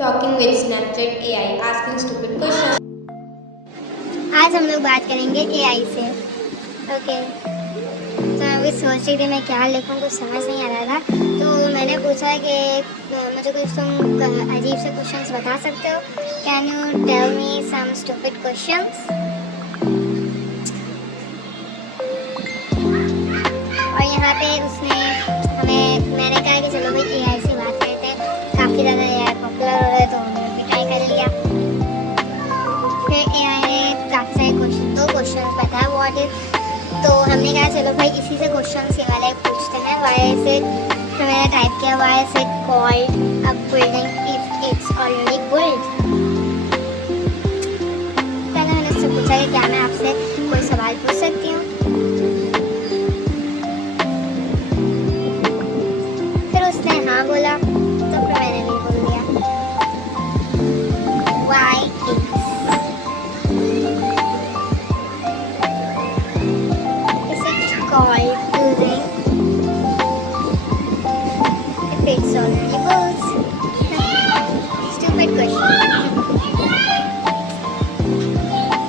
Talking with Snapchat AI, asking stupid questions. आज हम लोग बात करेंगे एआई से। ओके, तो मैं अभी सोच रही थी मैं क्या लिखूं, कुछ समझ नहीं आ रहा था, तो मैंने पूछा कि मुझे कुछ तुम अजीब से क्वेश्चंस बता सकते हो। Can you tell me some stupid questions. और यहाँ पे उसने मैंने कहा कि चलो भाई एआई से बात करते हैं, काफ़ी ज़्यादा एआई पॉपुलर हो रहा है तो हमने भी ट्राई कर लिया। फिर एआई ने काफ़ी सारे दो क्वेश्चन बताया व्हाट इज, तो हमने कहा चलो भाई इसी से क्वेश्चन ये वाले पूछते हैं। वाई इज इट, तो मैंने टाइप किया why is it called a building if it's already built. पहले मैंने उससे पूछा कि क्या मैं आपसे कोई सवाल पूछ सकती हूँ। फिर उसने हाँ बोला, तो फिर मैंने भी बोल दिया Y called building if it's already built. Stupid question.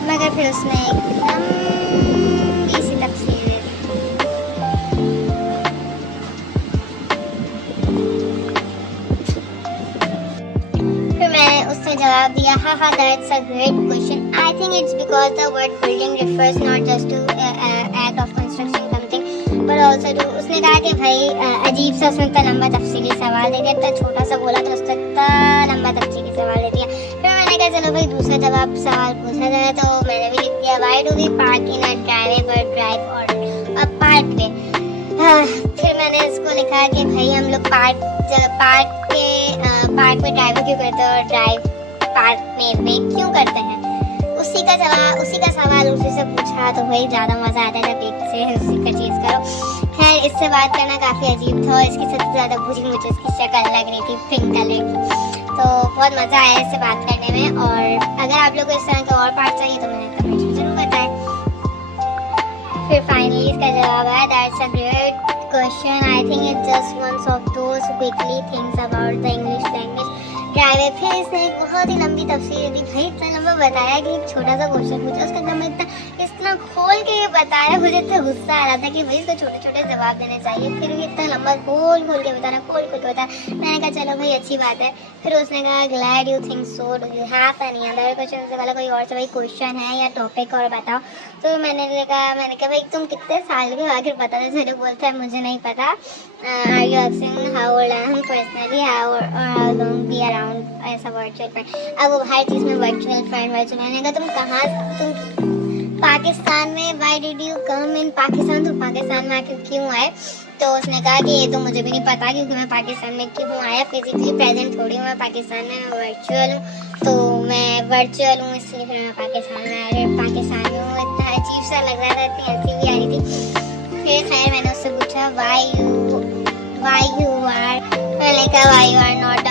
मगर फिर उसने एकदम इसी तफसील दे दी। फिर मैंने उससे जवाब दिया हाहा that's a great question. I think it's because the word building refers not just to act of construction पर ऑल्सो टू। उसने कहा कि भाई अजीब सा उसने इतना लंबा तफसीली सवाल दे दिया, इतना छोटा सा बोला तो उसने इतना लंबा तफसीली सवाल दे दिया। फिर मैंने कहा चलो भाई दूसरा जवाब सवाल पूछा जाए, तो मैंने भी लिख दिया why do we park in a driveway drive और अ पार्क वे। फिर मैंने उसको लिखा कि भाई हम लोग पार्क में ड्राइव क्यों करते हैं और ड्राइव पार्क में क्यों करते हैं। उसी का सवाल उसी से पूछा तो वही ज़्यादा मज़ा आता है जब एक से उसी का चीज़ करो। खैर इससे बात करना काफ़ी अजीब था और इसकी सबसे ज़्यादा बुरी मुझे इसकी शक्ल लग रही थी पिंक कलर की, तो बहुत मज़ा आया इससे बात करने में। और अगर आप लोगों को इस तरह के और पार्ट चाहिए तो मैंने कमेंट में ज़रूर बताएं। फिर फाइनली इसका जवाब है that's a great question, I think it's just one of those weekly things about the English language driveway. फिर इसने एक बहुत ही लंबी तफसीर दी। भाई इतना लंबा बताया कि एक छोटा सा क्वेश्चन पूछा, उसका जब मैं इतना खोल के ये बताया, मुझे इतना गुस्सा आ रहा था कि भाई इसको छोटे छोटे जवाब देने चाहिए। फिर भी इतना लंबा खोल के बताना, खोल के बताया। मैंने कहा चलो भाई अच्छी बात है। फिर उसने कहा glad you think so, do you have any other question. से वाला कोई और से भाई क्वेश्चन है या टॉपिक और बताओ। तो मैंने कहा भाई तुम कितने साल के हो आखिर बता दो। लोग बोलते हैं मुझे नहीं पता। Are you asking how old I am personally, how long we around ऐसा वर्चुअल फ्रेंड। अब वो हर चीज़ में वर्चुअल फ्रेंड मैंने कहा तुम पाकिस्तान में वाई डिड यू कम इन पाकिस्तान, तो पाकिस्तान में आखिर क्यों आए। तो उसने कहा कि ये तो मुझे भी नहीं पता क्योंकि मैं पाकिस्तान में क्यों आया, फिजिकली प्रेजेंट थोड़ी हूँ मैं पाकिस्तान में, मैं वर्चुअल हूँ। तो मैं वर्चुअल हूँ इसलिए फिर मैं पाकिस्तान में हूँ। इतना अजीब सा लग रहा था, इतनी हंसी भी आ रही थी। फिर खैर मैंने उससे पूछा वाई यू आर, मैंने कहा why you are not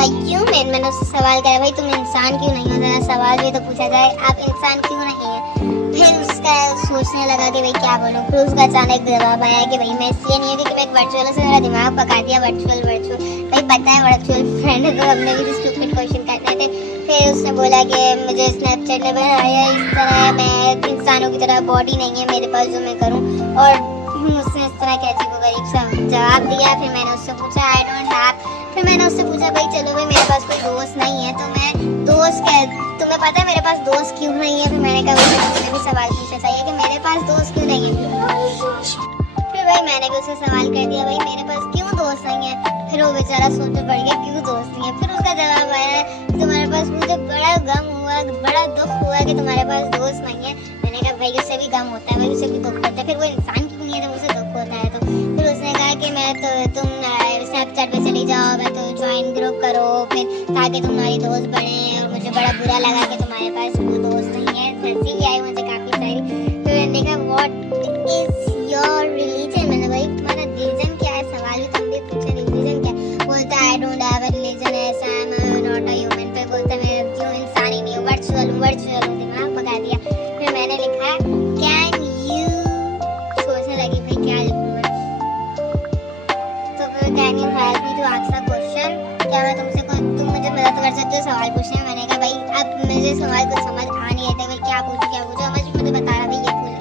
human. मैंने उससे सवाल किया भाई तुम इंसान क्यों नहीं हो, जरा सवाल भी तो पूछा जाए, आप इंसान क्यों नहीं है। फिर उसका सोचने लगा कि भाई क्या बोलूँ। फिर उसका अचानक जवाब आया कि भाई मैं इसलिए नहीं हूँ क्योंकि मैं एक वर्चुअल से मेरा दिमाग पका दिया। वर्चुअल भाई पता है वर्चुअल फ्रेंड है, तो हमने भी स्टूपिड क्वेश्चन करने थे। फिर उसने बोला कि मुझे स्नैपचैट ने बनाया इस तरह, मैं इंसानों की तरह बॉडी नहीं है मेरे पास जो मैं करूँ। और उसने इस तरह के अजीब सा जवाब दिया। फिर मैंने उससे पूछा आई डोंट हैव। फिर मैंने उससे पूछा भाई चलो भाई मेरे पास कोई दोस्त नहीं है, तो मैं तुम्हें पता है मेरे पास दोस्त क्यों नहीं है। फिर मैंने कहा मुझे भी सवाल पूछना चाहिए कि मेरे पास दोस्त क्यों नहीं है। फिर भाई मैंने भी उससे सवाल कर दिया भाई मेरे पास क्यों दोस्त नहीं है। फिर वो बेचारा सोचने पड़ गया क्यों दोस्त नहीं है। फिर उसका जवाब आया तुम्हारे पास, मुझे बड़ा गम हुआ, बड़ा दुख हुआ कि तुम्हारे पास दोस्त नहीं है। मैंने कहा भाई उससे भी गम होता है, भाई उससे भी दुख होता है। फिर वो इंसान क्यों नहीं है जब उसे दुख होता है। तो फिर उसने कहा कि मैं तो तुम स्नैपचैट पे चली जाओ, मैं तो ज्वाइन ग्रुप करो फिर ताकि तुम्हारी दोस्त बने। और मुझे बड़ा बुरा लगा कि तुम्हारे पास वो दोस्त नहीं है, हंसी भी आई मुझे काफ़ी सारी। फिर मैंने कहा व्हाट इज योर रिलीजन, मैंने भाई तुम्हारा रिलीजन क्या है, सवाल भी तुम भी पूछे रिलीजन क्या। बोलता I don't have a religion, ऐसा I am not a human. फिर बोलता मैं क्यों इंसान ही नहीं हूँ, वर्चुअल हूँ, दिमाग पका दिया। फिर मैंने लिखा कैन यू, सोचने लगी भाई क्या लिखूँ मैं। तो फिर can you help me to answer question. सवाल पूछने हैं। मैंने कहा भाई अब मुझे सवाल कुछ समझ आ नहीं आता, भाई क्या पूछूं समझ मुझे बता रहा भाई ये पूछ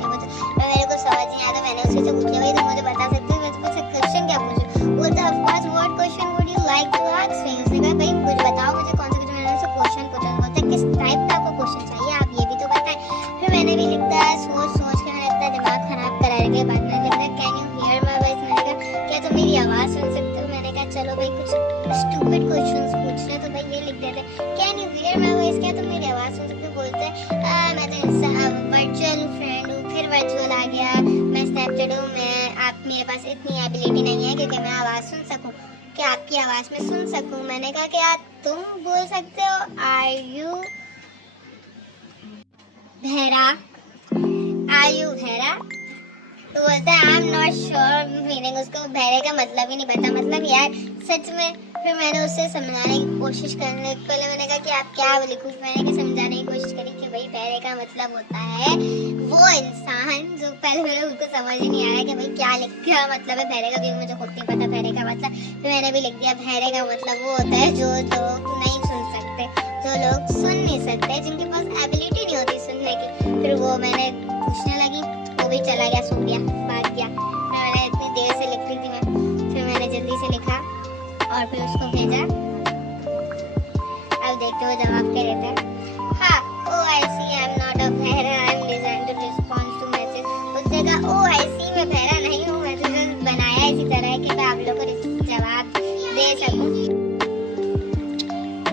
मेरे को समझ नहीं आता। मैंने उसी से पूछ लिया भाई तुम मुझे बता सकते हो मैं तुमसे क्वेश्चन क्या पूछूं? बोलता of course what question would you like to ask me. उसने कहा भाई मुझे बताओ मुझे कौन सा मैंने उससे क्वेश्चन पूछा। बोलता किस टाइप का आपको क्वेश्चन चाहिए आप ये भी तो बताएं। फिर मैंने भी लिखता सोच के मैंने इतना दिमाग खराब करा के बाद मैंने लिखा can you here my voice. मैंने कहा क्या तुम मेरी आवाज सुन सकते हो? मैंने कहा चलो भाई कुछ स्टूपिड क्वेश्चंस पूछ रहे तो भाई ये लिख देते can you here my voice, क्या तुम मेरी आवाज सुन सकते हो? बोलते मैं तो वर्चुअल फ्रेंड हूँ। फिर वर्चुअल आ गया, मैं स्नैपचैट हूँ, मैं आप मेरे पास इतनी एबिलिटी नहीं है क्योंकि मैं आवाज सुन सकूं, क्या आपकी आवाज में सुन सकूं। मैंने कहा क्या तुम बोल सकते हो आर यू भेरा, आर यू भेरा? तो बोलता है I am not sure meaning, उसको भेरे का मतलब ही नहीं पता। मतलब यार सच में। फिर मैंने उससे समझाने की कोशिश करने पहले मैंने कहा कि आप क्या लिखूं, मैंने क्या समझाने की कोशिश करी कि भाई भेरे का मतलब होता है वो इंसान जो पहले मेरे उसको समझ ही नहीं आया कि भाई क्या क्या मतलब है भेरे का, क्योंकि मुझे खुद नहीं पता भेरे का मतलब। फिर मैंने भी लिख दिया भेरे का मतलब वो होता है जो लोग नहीं सुन सकते, जो लोग सुन नहीं सकते, जिनके पास एबिलिटी नहीं होती सुनने की। फिर वो मैंने पूछने लगी, वो भी चला गया, सो गया, भाग गया। फिर मैंने इतनी देर से लिख रही थी मैं, फिर मैंने जल्दी से लिखा और फिर उसको भेजा। अब देखते हो जवाब क्या देता है। हाँ oh I see I am not a भेरा, I am designed to respond to message. उसने कहा ओ आई सी मैं भेरा नहीं हूँ, मैं तुझे बनाया इसी तरह कि मैं आप लोगों को जवाब दे सकूं।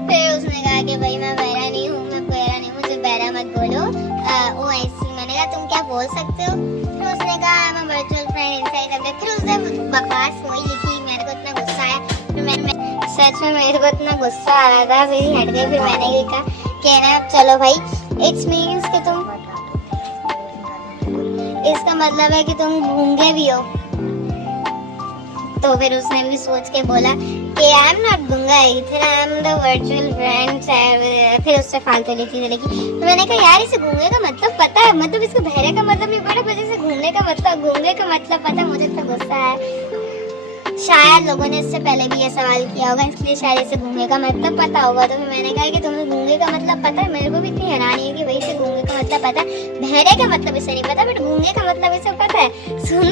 फिर उसने कहा कि भाई मैं भेरा नहीं हूँ, मैं भेरा नहीं हूँ, मुझे भेरा मत बोलो, ओ आई सी। मैंने कहा तुम क्या बोल सकते हो? फिर उसने कहा I am a virtual friend inside the. फिर उसने बकवास वही लिखी, मेरे को इतना गुस्सा आया। फिर मैंने सच में मेरे को इतना गुस्सा आ रहा था, फिर हट गई। फिर मैंने लिखा कह रहा चलो भाई इट्स मीन्स कि तुम, इसका मतलब है कि तुम गूंगे भी हो। तो फिर उसने भी सोच के बोला कि आई एम नॉट गूंगा, फिर I am the virtual friend. फिर उससे फालतू लिखी। तो मैंने कहा यार इसे गूंगे का मतलब पता है, मतलब इसको बहरे का मतलब नहीं पता, पर इसे गूंगे का मतलब पता। मुझे इतना गुस्सा है, शायद लोगों ने इससे पहले भी ये सवाल किया होगा, इसलिए शायद इसे गूंगे का मतलब पता होगा। तो फिर मैंने कहा कि तुम्हें गूंगे का मतलब पता है? मेरे को भी इतनी हैरानी है कि भाई इसे गूंगे का मतलब पता है, बहरे का मतलब इसे नहीं पता, बट गूंगे का मतलब इसे पता है। सुन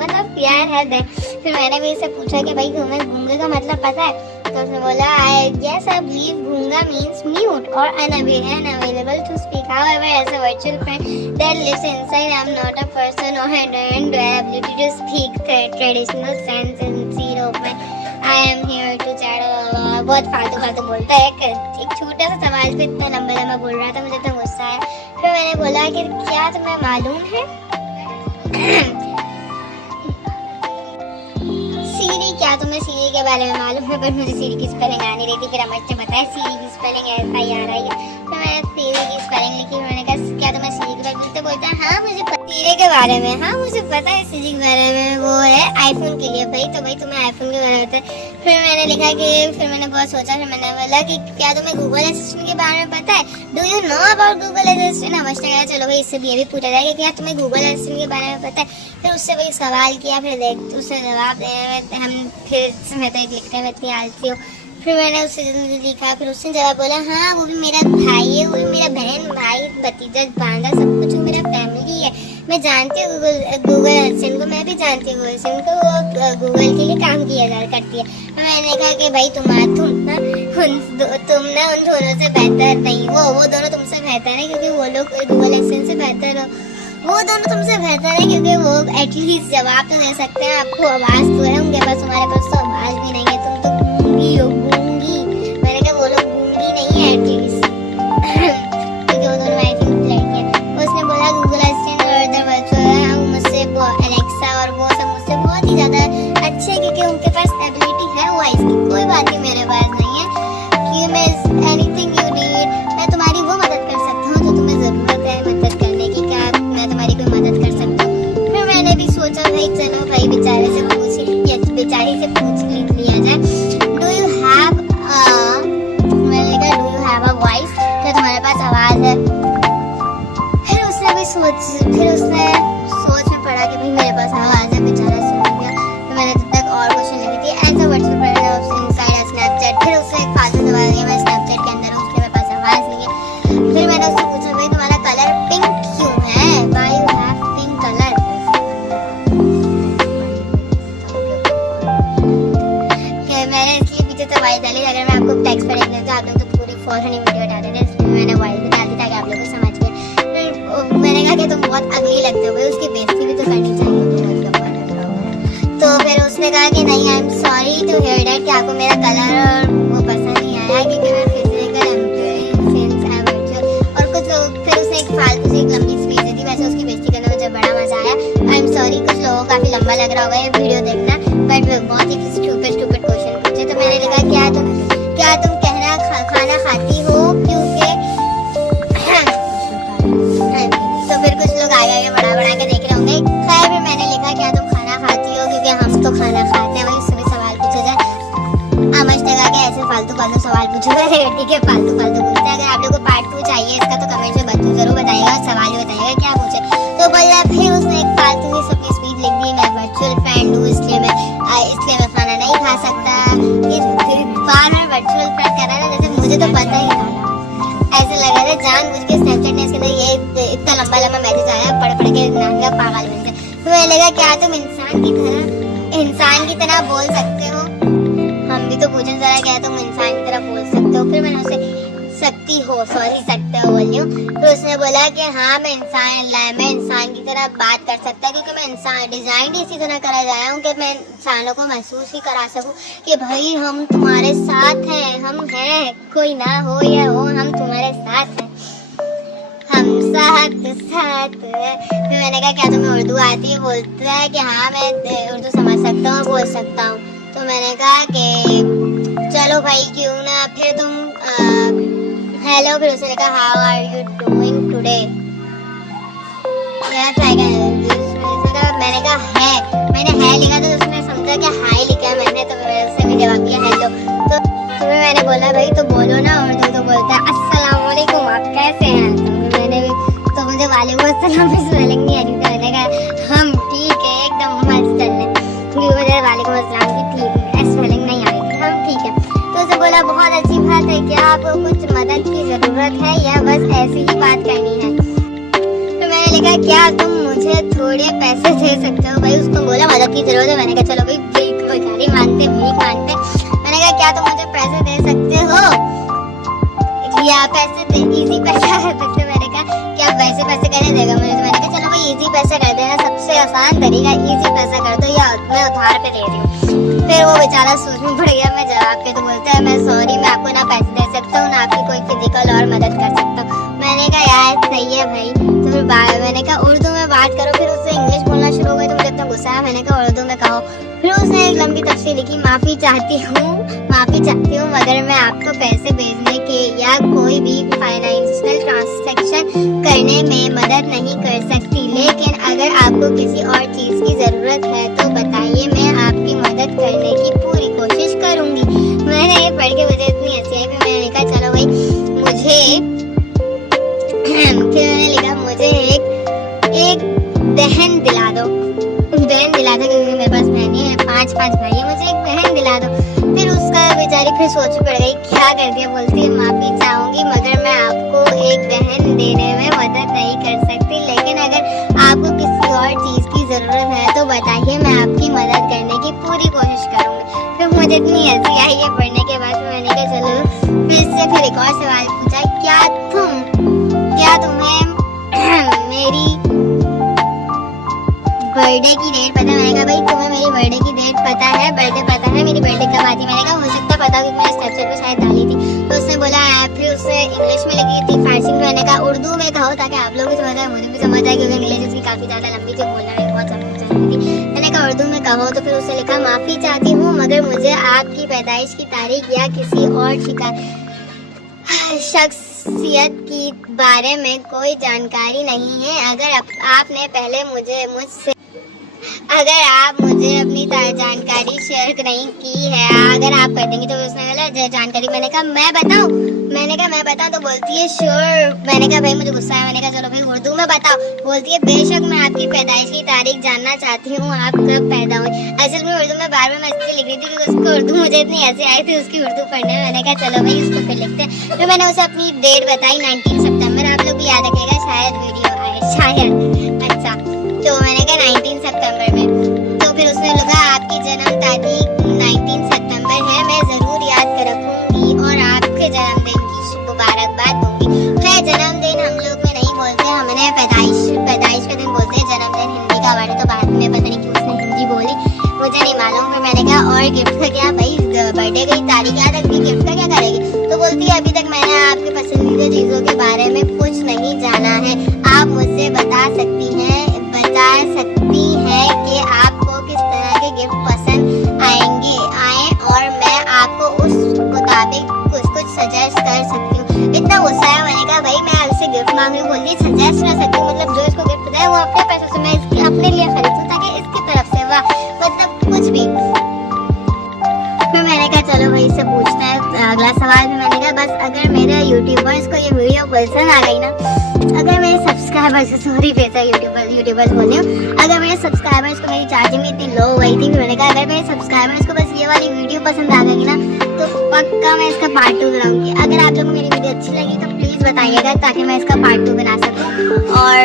मतलब यार है दे। फिर मैंने भी इसे पूछा कि भाई तुम्हें गूंगे का मतलब पता है? तो उसने बोला आई गेस आई बिलीव गूंगा मींस म्यूट और unavailable to speak. However, as a virtual friend that lives inside, I am not a person or I don't have ability to speak the traditional sense in zero. I am here to chat. बहुत फालतू बोलता है। एक छोटा सा सवाल पे इतना लंबा बोल रहा था, मुझे इतना गुस्सा आया। फिर मैंने बोला कि क्या तुम्हें मालूम है सीरी, क्या तुम्हें सीरी के बारे में मालूम है? बट मुझे सीरी की स्पेलिंग आ नहीं रही थी। फिर अमर ने बताया सीरी की स्पेलिंग ऐसा ही आ रही है। तो मैंने सीरी की स्पेलिंग लिखी। मैंने कहा क्या तुम्हें सीरी के बारे में? तो बोलता है हाँ मुझे सीरी के बारे में, हाँ मुझे पता है सीरी के बारे में, वो है आईफोन के लिए। भाई तो भाई तुम्हें आईफोन के बारे में पता है? फिर मैंने लिखा कि फिर मैंने बहुत सोचा, फिर मैंने बोला कि क्या तुम्हें गूगल असिस्टेंट के बारे में पता है? Do you know about Google assistant? समझते गया चलो भाई इससे भी ये भी पूछा जाएगा कि क्या तुम्हें गूगल असिस्टेंट के बारे में पता है? फिर उससे वही सवाल किया, फिर देख उससे जवाब देने में हम फिर मैं तो एक लिखने में इतनी आलसी हूँ। फिर मैंने उससे जल्दी लिखा, फिर उसने जवाब बोला हाँ वो भी मेरा भाई है, वो भी मेरा बहन भाई भतीजा भांजा सब कुछ वो मेरा फैमिली है। मैं जानती हूँ गूगल असिस्टेंट को, मैं भी जानती हूँ गूगल असिस्टेंट को, वो गूगल के लिए काम किया करती है। तो मैंने कहा कि भाई तुम ना उन दोनों से बेहतर नहीं, वो दोनों तुमसे बेहतर है क्योंकि वो लोग गूगल असिस्टेंट से बेहतर हो, वो दोनों तुमसे बेहतर है क्योंकि वो एटलीस्ट जवाब तो दे सकते हैं, आपको आवाज तो है, उनके पास तुम्हारे पास तो आवाज भी नहीं है, तुम तो गूंगी हो, गूंगी। मैंने कहा वो लोग गूंगी नहीं है एटलीस्ट क्योंकि वो दोनों आई थिंक लड़के। उसने बोला गूगल असिस्टेंट और इधर वर्चुअल मुझसे एलेक्सा और वो सब मुझसे बहुत ही ज्यादा अच्छे क्योंकि उनके पास एबिलिटी है वॉइस की। कोई बात नहीं मेरे पास नहीं है कि मैं एनीथिंग यू नीड, मैं तुम्हारी वो मदद कर सकता हूँ जो तुम्हें जरूरत है मदद करने की, क्या मैं तुम्हारी कोई मदद कर सकता हूँ? फिर मैंने भी सोचा भाई चलो भाई बेचारे से पूछ लिया जाए। वॉइस डाली। अगर मैं आपको टेक्स्ट पर लिख तो आप लोग तो पूरी फौरन ही वीडियो डाल देते, इसलिए मैंने वॉइस भी डाल दी ताकि आप लोग को समझ गए। फिर मैंने कहा कि तुम बहुत अगली लगते हो, उसकी बेइज्जती भी तो करनी चाहिए। तो फिर उसने कहा कि नहीं, I am sorry to hear that, कि आपको मेरा कलर और वो पसंद नहीं आया, क्योंकि मैं फिजिकल और कुछ लोग। फिर उसने एक फालतू से एक लंबी स्पीच दी थी। वैसे उसकी बेइज्जती करने में मुझे बड़ा मजा आया। आई एम सॉरी, कुछ लोगों को काफी लंबा लग रहा होगा ये वीडियो देखना, बट बहुत ही स्टूपिड क्वेश्चन पूछे। तो मैंने लिखा क्या तुम कहना खाना खाती हो, क्योंकि तो फिर कुछ लोग आगे बढ़ा के देख रहे होंगे। खैर फिर मैंने लिखा क्या तुम खाना खाती हो, क्योंकि हम तो खाना खाते हैं। वही सभी सवाल पूछे जाए, आमज लगा के ऐसे फालतू सवाल पूछोगे, ठीक है, फालतू पूछते हैं। अगर आप लोगों को पार्ट 2 चाहिए इसका तो कमेंट में जरूर बताइएगा, सवाल भी बताइएगा क्या पूछे। तो बोला फिर उसने एक फालतू की सबकी स्पीच लिख दी, मैं वर्चुअल फ्रेंड हूँ इसलिए मैं खाना नहीं खा सकता। ये बार वर्चुअल फ्रेंड कर रहा है, जैसे मुझे तो पता ही था। ऐसे लगा था जानबूझ के स्नैपचैट ने इसके अंदर ये इतना लंबा मैसेज आया, पढ़ के नांगा पागल बनते। तो मैंने लगा क्या तुम इंसान की तरह बोल सकते हो, हम भी तो पूछे जरा क्या तुम इंसान की तरह बोल सकते हो। फिर मैंने उसे सकते हो बोली हूँ। फिर उसने बोला कि हाँ मैं इंसान की तरह बात कर सकता है, क्योंकि मैं इंसान डिजाइन इसी तरह करा जाया हूँ कि मैं इंसानों को महसूस ही करा सकूँ कि भाई हम तुम्हारे साथ हैं, हम हैं, कोई ना हो या हो, हम तुम्हारे साथ हैं, हम साथ। फिर मैंने कहा क्या तुम्हें उर्दू आती है? बोलता है कि हाँ मैं उर्दू समझ सकता हूँ, बोल सकता हूँ। तो मैंने कहा कि चलो भाई क्यों ना फिर तुम हेलो। फिर उसने कहा how are you doing today, मैंने कहा मैंने है लिखा तो उसने समझा कि हाय लिखा है मैंने, तो उससे भी जवाब दिया हेलो। तो फिर मैंने बोला भाई तो बोलो ना उर्दू। तो बोलता है अस्सलाम वालेकुम, आप कैसे हैं? तो मैंने तो मुझे वालेकुम अस्सलाम की स्पेलिंग नहीं आ रही थी। मैंने कहा हम ठीक है एकदम मस्त चल रहे, क्योंकि मुझे वालेकुम अस्सलाम की ठीक स्पेलिंग नहीं आ रही थी, हम ठीक है। तो उसे बोला बहुत अच्छी बात है, क्या आपको कुछ मदद की जरूरत है या बस ऐसी ही बात करनी है? तो मैंने लिखा क्या तुम मुझे थोड़े पैसे दे सकते हो? भाई उसको बोला मदद की जरूरत है। मैंने कहा चलो भाई भीख मांगते। मैंने कहा क्या तुम मुझे पैसे दे सकते हो या पैसे इजी पैसा कर सकते? मैंने कहा क्या वैसे पैसे कैसे देगा मुझे? तो मैंने कहा चलो भाई इजी पैसा कर देना, सबसे आसान तरीका इजी पैसा कर दो, या मैं उधार पे दे रही हूँ। फिर वो बेचारा सोच में पड़ गया मैं जवाब के। तो बोलता है मैं सॉरी, मैं आपको ना पैसे दे सकता हूँ ना आपकी कोई फिजिकल और मदद कर सकता हूँ। मैंने कहा यार सही है भाई। तो फिर मैंने कहा उर्दू में बात करो। फिर उससे इंग्लिश बोलना शुरू हो गई, तो मुझे इतना गुस्सा है। मैंने कहा उर्दू में कहो। फिर उसने एक लंबी तफसीर लिखी, माफ़ी चाहती हूँ मगर मैं आपको पैसे भेजने के या कोई भी फाइनेंशियल ट्रांजैक्शन करने में मदद नहीं कर सकती, लेकिन अगर आपको किसी और चीज़ की ज़रूरत है तो बताइए, मैं आपकी मदद करने की पूरी कोशिश करूँगी। मैंने ये पढ़ के मुझे इतनी हंसी आई। फिर मैंने लिखा चलो भाई मुझे एक बहन दिला दो, क्योंकि मेरे पास बहन है, 5 भाई है, मुझे एक बहन दिला दो। फिर उसका बेचारी फिर सोच पड़ गई क्या कर दिया। बोलती है माफ़ी चाहूँगी मगर मैं आपको एक बहन देने में मदद नहीं कर सकती, लेकिन अगर आपको किसी और चीज़ की ज़रूरत है तो बताइए, मैं आपकी मदद करने की पूरी कोशिश करूँगी। फिर मुझे इतनी हंसी आई है पढ़ने के बाद। मैंने कहा चलो फिर इससे फिर एक और सवाल पूछा, क्या तुम्हें मेरी बर्थडे की डेट पता है? मैंने कहा भाई तुम्हें मेरी बर्थडे की डेट पता है, मेरी बर्थडे कब आती? मैंने कहा हो सकता पता क्योंकि मैंने स्नैपचैट पे शायद डाली थी। तो उसने बोला फिर उससे इंग्लिश में लिखी थी, फारसी में। मैंने कहा उर्दू में कहो ताकि आप लोग भी समझ आए, मुझे भी समझ आए, क्योंकि इंग्लिश उसकी काफ़ी ज़्यादा लंबी थी, बोलना भी बहुत समझ थी। मैंने कहा उर्दू में कहो। तो फिर उसने लिखा माफ़ी चाहती हूँ मगर मुझे आपकी पैदाइश की तारीख या किसी और शख्सियत के बारे में कोई जानकारी नहीं है। अगर आप मुझे अपनी जानकारी शेयर नहीं की है, अगर आप कर देंगी तो उसने बोला जानकारी। मैंने कहा मैं बताऊं? तो बोलती है श्योर। मैंने कहा भाई मुझे गुस्सा है। मैंने कहा चलो भाई उर्दू में बताओ। बोलती है बेशक मैं आपकी पैदाइश की तारीख जानना चाहती हूँ, आप कब पैदा हुए। असल में उर्दू में बार मैं इसलिए लिख रही थी क्योंकि उसको उर्दू मुझे इतनी ऐसे आई थी उसकी उर्दू पढ़ने में। मैंने कहा चलो भाई उसको फिर लिखते हैं। फिर मैंने उसे अपनी डेट बताई 19 सितंबर। आप लोग भी याद रखिएगा, शायद वीडियो आए शायद। अच्छा तो मैंने कहा 19 सितंबर में। तो फिर उसने लिखा आपकी जन्म तारीख 19 सितंबर है, मैं ज़रूर याद मुझे नहीं मालूम। फिर मैंने कहा और गिफ्ट का क्या भाई, बर्थडे की तारीख याद रखी, गिफ्ट का क्या करेगी? तो बोलती है अभी तक मैंने आपके पसंदीदा चीजों के बारे में कुछ नहीं जाना है। आप मुझसे बता सकती हैं कि आपको किस तरह के गिफ्ट पसंद आए और मैं आपको उस मुताबिक कुछ सजेस्ट कर सकती हूँ। इतना गुस्सा है। मैंने कहा भाई मैं आपसे गिफ्ट मांग रही हूँ, बोल दी सजेस्ट कर सकती हूँ, मतलब जो इसको गिफ्ट है वो अपने पैसों से मैं इसके अपने लिए खरीदूँ ताकि इसकी तरफ से वाह, मतलब कुछ भी। फिर मैंने कहा चलो भाई इससे पूछते हैं अगला सवाल। भी मैंने कहा बस अगर मेरे यूट्यूबर्स को ये वीडियो पसंद आ गई ना, अगर मेरे सब्सक्राइबर्स, सॉरी पैसा यूट्यूबर्स बोल रही हूँ, अगर मेरे सब्सक्राइबर्स को, मेरी चार्जिंग इतनी लो हो गई थी, मैंने कहा अगर मेरे सब्सक्राइबर्स को बस ये वाली वीडियो पसंद आ गई ना तो पक्का मैं इसका पार्ट 2 बनाऊंगी। अगर आप लोगों को मेरी वीडियो अच्छी लगी तो प्लीज बताइएगा ताकि मैं इसका पार्ट 2 बना सकूँ। और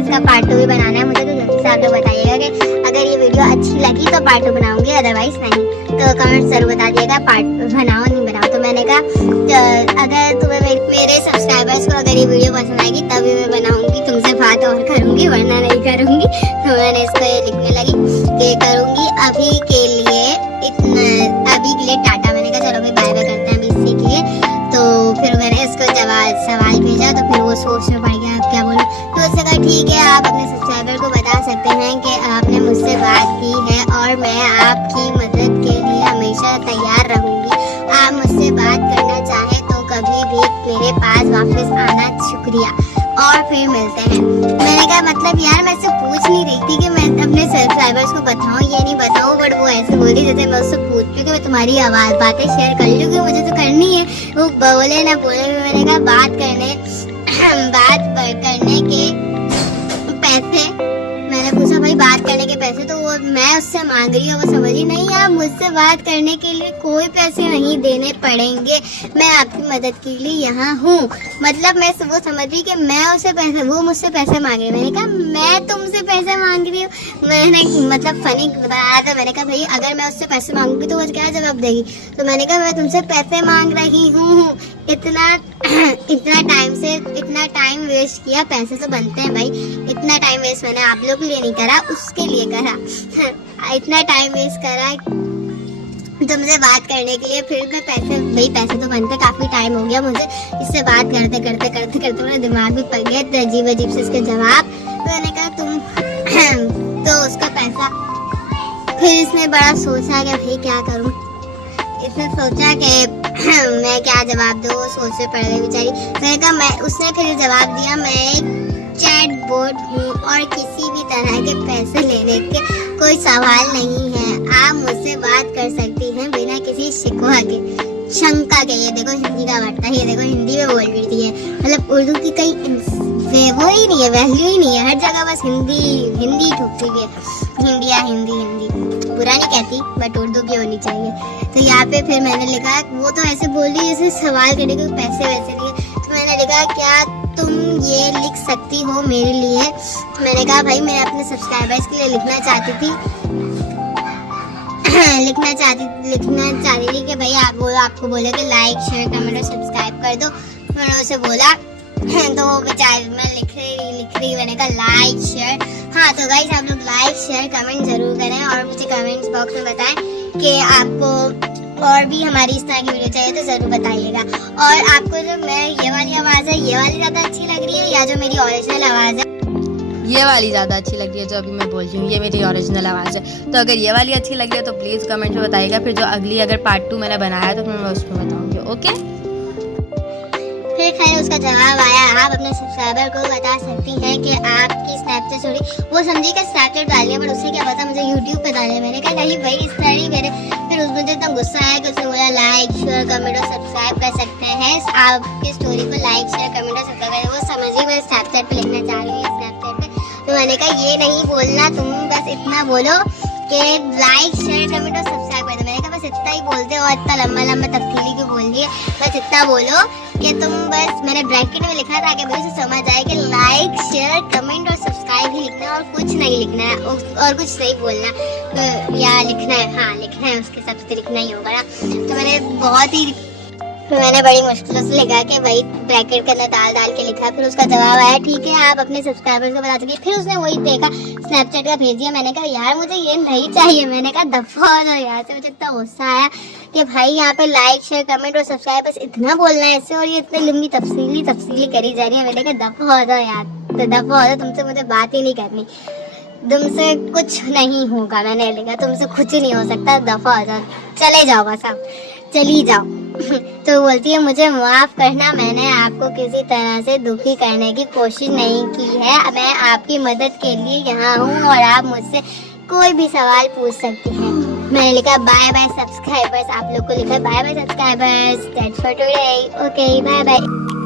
इसका पार्ट 2 भी बनाना है मुझे, तो जल्दी से आप लोग बताइएगा कि अगर ये वीडियो अच्छी लगी तो पार्ट 2 बनाऊंगी, अदरवाइज नहीं। तो कमेंट जरूर बता दिएगा पार्ट 2 बनाओ नहीं बनाओ। तो मैंने कहा अगर तुम्हें मेरे सब्सक्राइबर्स को अगर ये वीडियो पसंद आएगी तभी मैं बनाऊंगी, तुमसे बात और करूंगी वरना नहीं करूंगी। तो मैंने इसको ये लिखने लगी कि करूंगी। अभी के लिए टाटा। मैंने कहा चलो भाई बाय बाय करते हैं अभी इसी के लिए। तो फिर मैंने इसको सवाल भेजा तो फिर वो सोच में पड़ गया अब क्या बोलूं। तो उसने कहा ठीक है, आप अपने सब्सक्राइबर को बता सकते हैं कि आपने मुझसे बात की है और मैं आपकी मदद के लिए हमेशा तैयार रहूंगी। आप मुझसे बात करना चाहें तो कभी भी मेरे पास वापस आना, शुक्रिया और फिर मिलते हैं। मैंने कहा मतलब यार मैं इससे पूछ नहीं रही थी कि मैं अपने सब्सक्राइबर्स को बताऊं या नहीं बताऊं, बट वो ऐसे बोल रही जैसे मैं उससे पूछ रही हूँ कि मैं तुम्हारी आवाज बातें शेयर कर लूँ, मुझे तो करनी है। वो बोले ना बोले। मैंने कहा बात करने के पैसे, मैंने पूछा भाई बात करने के पैसे, तो वो मैं उससे मांग रही हूँ, वो समझी नहीं आप मुझसे बात करने के लिए कोई पैसे नहीं देने पड़ेंगे, मैं आपकी मदद के लिए यहाँ हूँ। मतलब मैं वो समझ रही कि मैं उसे पैसे, वो मुझसे पैसे मांग रही है। मैंने कहा मैं तुमसे पैसे मांग रही हूँ, मैंने मतलब फनी बताया था। मैंने कहा भाई अगर मैं उससे पैसे मांगूंगी तो वो क्या जवाब देगी? तो मैंने कहा मैं तुमसे पैसे मांग रही हूँ, इतना टाइम वेस्ट किया, पैसे तो बनते हैं भाई। इतना टाइम वेस्ट मैंने आप लोग के लिए नहीं करा, उसके लिए करा। इतना टाइम वेस्ट करा तुमसे बात करने के लिए, फिर मैं पैसे तो बनते, काफी टाइम हो गया मुझे इससे बात करते मेरा दिमाग भी पक गया अजीब से इसके जवाब। मैंने कहा तुम तो उसका पैसा। फिर इसने बड़ा सोचा कि भाई क्या करूं। इसने सोचा कि मैं क्या जवाब दूं, सोच में पड़ गई बेचारी। मैंने कहा उसने फिर जवाब दिया मैं एक चैट बोट हूँ और किसी भी तरह के पैसे लेने के कोई सवाल नहीं है। आप मुझसे बात कर सकती हैं बिना किसी शिकवा के, शंका के। ये देखो हिंदी का वर्ड था, ये देखो हिंदी में बोल रही थी। मतलब उर्दू की कहीं वो ही नहीं है, वैल्यू ही नहीं है, हर जगह बस हिंदी ठुकती है। हिंदी बुरा नहीं कहती, बट उर्दू की होनी चाहिए। तो यहाँ पे फिर मैंने लिखा, वो तो ऐसे बोल रही जैसे सवाल करने के पैसे वैसे दिए। तो मैंने लिखा क्या तुम ये लिख सकती हो मेरे लिए? मैंने कहा भाई मैं अपने सब्सक्राइबर्स के लिए लिखना चाहती थी कि भाई आपको बोले कि लाइक शेयर कमेंट और सब्सक्राइब कर दो। मैंने उसे बोला तो वो बेचारी मैं लिख रही मैंने कहा लाइक शेयर। हाँ तो गाइस आप लोग लाइक शेयर कमेंट जरूर करें और मुझे कमेंट्स बॉक्स में बताएं कि आपको और भी हमारी इस तरह की वीडियो चाहिए तो जरूर बताइएगा। और आपको जो मैं ये वाली आवाज़ है, ये वाली ज़्यादा अच्छी लग रही है या जो मेरी ओरिजिनल आवाज़ है? ये वाली ज़्यादा अच्छी लग रही है जो अभी मैं बोल रही हूँ, ये मेरी ओरिजिनल आवाज़ है। तो अगर ये वाली अच्छी लग रही है तो प्लीज़ कमेंट में बताइएगा। फिर जो अगली अगर पार्ट 2 मैंने बनाया है तो मैं उसमें बताऊँगी। ओके, फिर खैर उसका जवाब आया, आप अपने सब्सक्राइबर को बता सकती हैं कि आपकी स्नैपचैट स्टोरी, वो समझी कि स्नैपचैट डालिए बट उसे क्या पता मुझे यूट्यूब पे डाले। मैंने कहा नहीं भाई इस तरह ही मेरे। फिर उसमें इतना गुस्सा आया कि उसने बोला लाइक शेयर कमेंट और सब्सक्राइब कर सकते हैं, आपकी स्टोरी को लाइक शेयर कमेंट और सब्सक्राइब करें। वो समझी मैं स्नैपचैट पे लिखना चाह रही हूँ स्नैपचैट पे। तो मैंने कहा ये नहीं बोलना, तुम बस इतना बोलो कि लाइक शेयर कमेंट और सब्सक्राइब कर दो। मैंने कहा बस इतना ही बोलते हो, इतना लंबा तब्दीली क्यों बोल रही है? बस इतना बोलो कि तुम बस, मैंने ब्रैकेट में लिखा था कि मुझे समझ आए कि लाइक शेयर कमेंट और सब्सक्राइब ही लिखना है और कुछ नहीं लिखना है और कुछ नहीं बोलना। तो या लिखना है, हाँ लिखना है, उसके हिसाब से लिखना ही होगा ना। तो मैंने बहुत ही फिर मैंने बड़ी मुश्किलों से लिखा कि भाई ब्रैकेट के अंदर डाल के लिखा। फिर उसका जवाब आया ठीक है आप अपने सब्सक्राइबर्स को बता सकिए। फिर उसने वही देखा स्नैपचैट का भेज दिया। मैंने कहा यार मुझे ये नहीं चाहिए। मैंने कहा दफा हो जाओ यहाँ से। मुझे इतना गुस्सा आया कि भाई यहाँ पे लाइक शेयर कमेंट और सब्सक्राइब बस इतना बोलना है इससे, और ये इतनी लंबी तफसीली करी जा रही है। मैंने कहा दफा हो जाओ यार, तो दफा हो जाओ, तुमसे मुझे बात ही नहीं करनी, तुमसे कुछ नहीं होगा। मैंने लिखा तुमसे कुछ नहीं हो सकता, दफा हो जाओ, चले जाओ बस आप चली जाओ। तो बोलती है मुझे माफ करना, मैंने आपको किसी तरह से दुखी करने की कोशिश नहीं की है। मैं आपकी मदद के लिए यहाँ हूँ और आप मुझसे कोई भी सवाल पूछ सकती हैं। मैंने लिखा बाय बाय सब्सक्राइबर्स। आप लोग को लिखा bye bye subscribers, that's for today, okay bye bye.